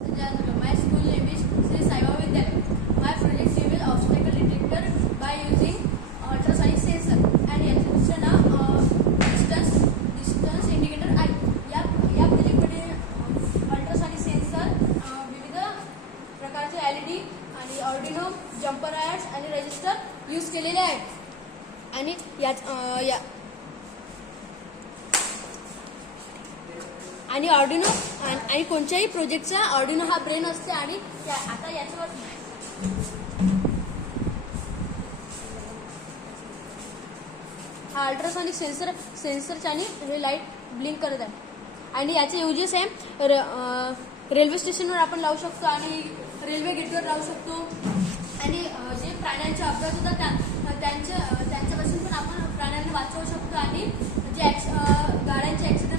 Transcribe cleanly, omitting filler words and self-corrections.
My school name is Sri Sai Baba Vidyalaya. My project civil obstacle detector by using ultrasonic sensor and याचे दुसरे नाव distance indicator आहे. या प्रोजेक्टमध्ये ultrasonic sensor विविध प्रकारचे LED आणि ऑर्डिनो जम्पर वायर्स आणि रजिस्टर यूज केलेले आहेत आणि आणि ऑर्डिनो आणि कोणत्याही प्रोजेक्टचा ऑर्डिनो हा ब्रेन असते आणि आता याच्यावर हा अल्ट्रासॉनिक सेन्सरच्या आणि हे लाईट ब्लिंक करत आहे आणि याचे यूजेस आहे रेल्वे स्टेशनवर आपण लावू शकतो आणि रेल्वे गेटवर लावू शकतो आणि जे प्राण्यांचे अपघात होतात त्यांच्यापासून पण आपण प्राण्यांना वाचवू शकतो आणि जे गाड्यांचे ॲक्सिडेंट